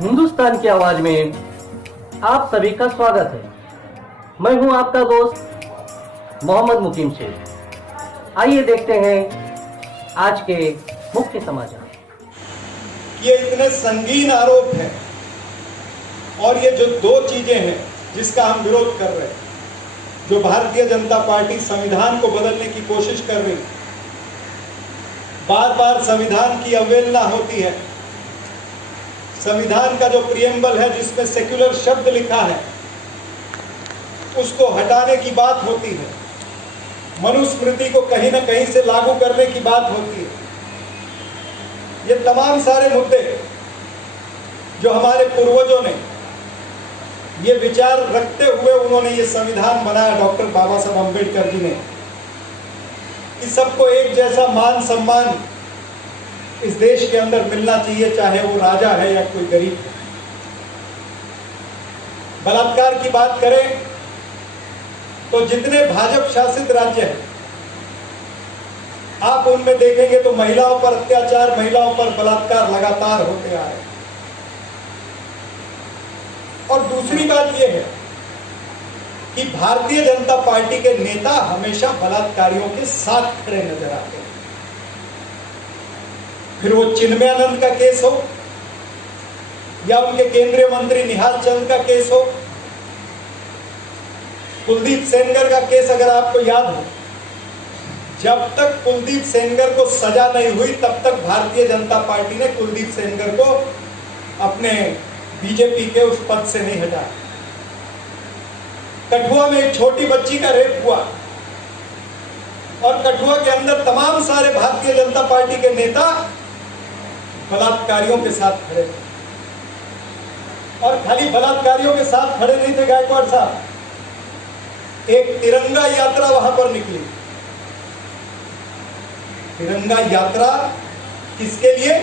हिंदुस्तान की आवाज में आप सभी का स्वागत है। मैं हूं आपका दोस्त मोहम्मद मुकीम शेख। आइए देखते हैं आज के मुख्य समाचार। ये इतने संगीन आरोप हैं और ये जो दो चीजें हैं जिसका हम विरोध कर रहे हैं, जो भारतीय जनता पार्टी संविधान को बदलने की कोशिश कर रही है, बार बार संविधान की अवहेलना होती है। संविधान का जो प्रिएम्बल है जिसमें सेक्युलर शब्द लिखा है उसको हटाने की बात होती है, मनुस्मृति को कहीं ना कहीं से लागू करने की बात होती है। ये तमाम सारे मुद्दे जो हमारे पूर्वजों ने ये विचार रखते हुए उन्होंने ये संविधान बनाया, डॉक्टर बाबा साहब अम्बेडकर जी ने, कि सबको एक जैसा मान सम्मान इस देश के अंदर मिलना चाहिए, चाहे वो राजा है या कोई गरीब है। बलात्कार की बात करें तो जितने भाजपा शासित राज्य हैं आप उनमें देखेंगे तो महिलाओं पर अत्याचार, महिलाओं पर बलात्कार लगातार होते आ रहे हैं। और दूसरी बात यह है कि भारतीय जनता पार्टी के नेता हमेशा बलात्कारियों के साथ खड़े नजर आते हैं। फिर वो चिन्मयानंद का केस हो या उनके केंद्रीय मंत्री निहाल चंद का केस हो, कुलदीप सेंगर का केस अगर आपको याद हो, जब तक कुलदीप सेंगर को सजा नहीं हुई तब तक भारतीय जनता पार्टी ने कुलदीप सेंगर को अपने बीजेपी के उस पद से नहीं हटाया। कठुआ में एक छोटी बच्ची का रेप हुआ और कठुआ के अंदर तमाम सारे भारतीय जनता पार्टी के नेता बलात्कारियों के साथ खड़े थे। और खाली बलात्कारियों के साथ खड़े नहीं थे गायकवाड़ साहब, एक तिरंगा यात्रा वहां पर निकली। तिरंगा यात्रा किसके लिए?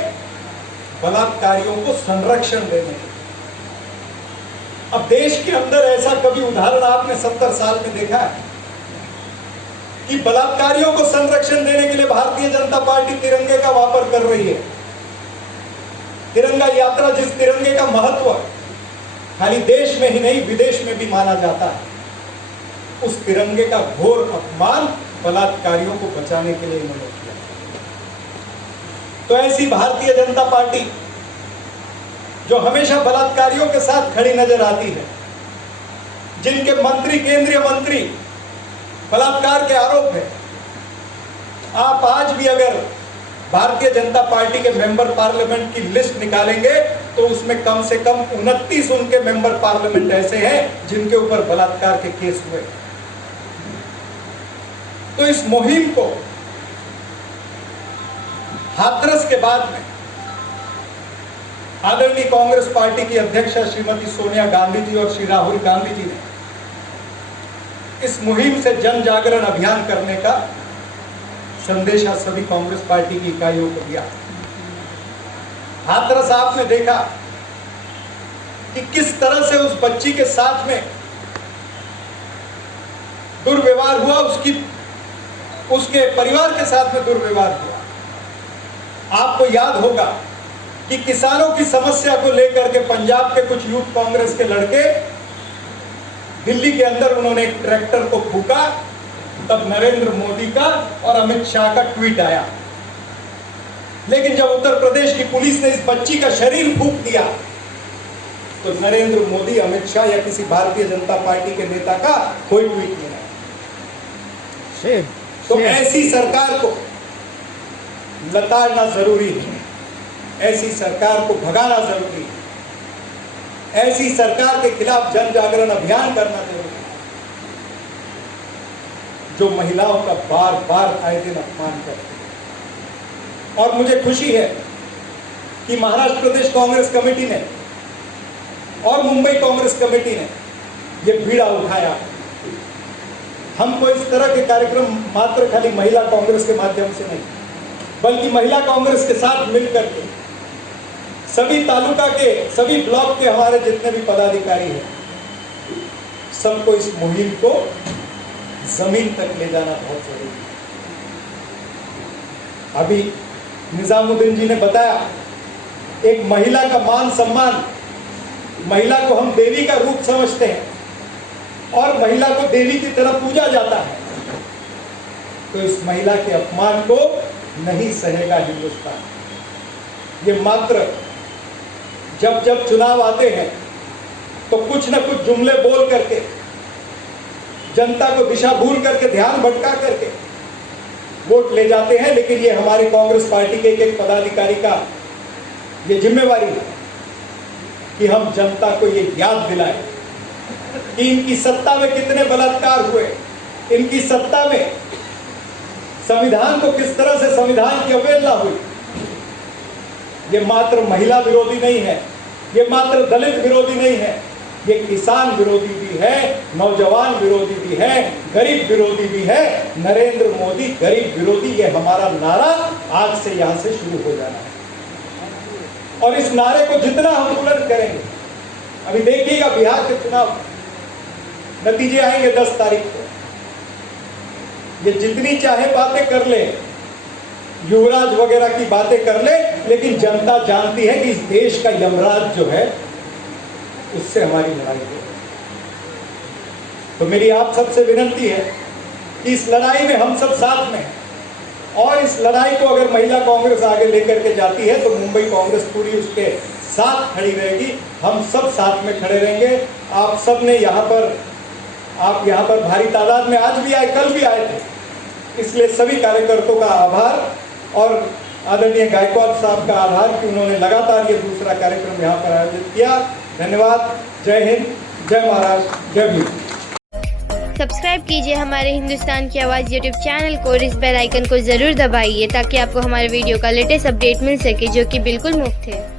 बलात्कारियों को संरक्षण देने के लिए। अब देश के अंदर ऐसा कभी उदाहरण आपने 70 साल में देखा है कि बलात्कारियों को संरक्षण देने के लिए भारतीय जनता पार्टी तिरंगे का वापर कर रही है? तिरंगा यात्रा, जिस तिरंगे का महत्व खाली देश में ही नहीं विदेश में भी माना जाता है, उस तिरंगे का घोर अपमान बलात्कारियों को बचाने के लिए इन्होंने किया। तो ऐसी भारतीय जनता पार्टी जो हमेशा बलात्कारियों के साथ खड़ी नजर आती है, जिनके मंत्री, केंद्रीय मंत्री बलात्कार के आरोप है, आप आज भी अगर भारतीय जनता पार्टी के मेंबर पार्लियामेंट की लिस्ट निकालेंगे तो उसमें कम से कम 29 उनके मेंबर पार्लियामेंट ऐसे हैं जिनके ऊपर बलात्कार के केस हुए। तो इस मुहिम को हाथरस के बाद में आदरणीय कांग्रेस पार्टी की अध्यक्षा श्रीमती सोनिया गांधी जी और श्री राहुल गांधी जी ने इस मुहिम से जन जागरण अभियान करने का संदेशा सभी कांग्रेस पार्टी की इकाइयों को दिया। हाथरस आपने देखा कि किस तरह से उस बच्ची के साथ में दुर्व्यवहार हुआ, उसके परिवार के साथ में दुर्व्यवहार हुआ। आपको याद होगा कि किसानों की समस्या को लेकर के पंजाब के कुछ यूथ कांग्रेस के लड़के दिल्ली के अंदर उन्होंने एक ट्रैक्टर को फूका, तब नरेंद्र मोदी का और अमित शाह का ट्वीट आया। लेकिन जब उत्तर प्रदेश की पुलिस ने इस बच्ची का शरीर फूंक दिया तो नरेंद्र मोदी, अमित शाह या किसी भारतीय जनता पार्टी के नेता का कोई ट्वीट नहीं आया। तो ऐसी सरकार को लताड़ना जरूरी है, ऐसी सरकार को भगाना जरूरी है, ऐसी सरकार के खिलाफ जन जागरण अभियान करना जरूरी है जो महिलाओं का बार बार आए दिन अपमान करती है। और मुझे खुशी है कि महाराष्ट्र प्रदेश कांग्रेस कमेटी ने और मुंबई कांग्रेस कमेटी ने यह बीड़ा उठाया। हमको इस तरह के कार्यक्रम मात्र खाली महिला कांग्रेस के माध्यम से नहीं, बल्कि महिला कांग्रेस के साथ मिलकर के सभी तालुका के, सभी ब्लॉक के हमारे जितने भी पदाधिकारी हैं, सबको इस मुहिम को जमीन तक ले जाना बहुत जरूरी है। अभी निजामुद्दीन जी ने बताया, एक महिला का मान सम्मान महिला को हम देवी का रूप समझते हैं और महिला को देवी की तरह पूजा जाता है, तो इस महिला के अपमान को नहीं सहेगा हिंदुस्तान। ये मात्र जब जब चुनाव आते हैं तो कुछ न कुछ जुमले बोल करके, जनता को दिशा भूल करके, ध्यान भटका करके वोट ले जाते हैं। लेकिन ये हमारी कांग्रेस पार्टी के एक पदाधिकारी का ये जिम्मेवारी है कि हम जनता को ये याद दिलाएं कि इनकी सत्ता में कितने बलात्कार हुए, इनकी सत्ता में संविधान को किस तरह से संविधान की अवहेलना हुई। ये मात्र महिला विरोधी नहीं है, ये मात्र दलित विरोधी नहीं है, ये किसान विरोधी भी है, नौजवान विरोधी भी है, गरीब विरोधी भी है। नरेंद्र मोदी गरीब विरोधी, ये हमारा नारा आज से यहां से शुरू हो जाना है। और इस नारे को जितना हम बुलंद करेंगे, अभी देखिएगा बिहार के चुनाव नतीजे आएंगे 10 तारीख को, ये जितनी चाहे बातें कर ले, युवराज वगैरह की बातें कर ले, लेकिन जनता जानती है कि इस देश का यमराज जो है उससे हमारी लड़ाई है। तो मेरी आप सबसे विनती है कि इस लड़ाई में हम सब साथ में हैं, और इस लड़ाई को अगर महिला कांग्रेस आगे लेकर के जाती है तो मुंबई कांग्रेस पूरी उसके साथ खड़ी रहेगी। हम सब साथ में खड़े रहेंगे। आप सब ने आप यहाँ पर भारी तादाद में आज भी आए, कल भी आए थे, इसलिए सभी कार्यकर्ताओं का आभार और आदरणीय गायकवाड़ साहब का आभार कि उन्होंने लगातार ये दूसरा कार्यक्रम यहाँ पर आयोजित किया। धन्यवाद। जय हिंद, जय महाराष्ट्र, जय भीम। सब्सक्राइब कीजिए हमारे हिंदुस्तान की आवाज़ यूट्यूब चैनल को और इस बेल आइकन को ज़रूर दबाइए ताकि आपको हमारे वीडियो का लेटेस्ट अपडेट मिल सके, जो कि बिल्कुल मुफ्त है।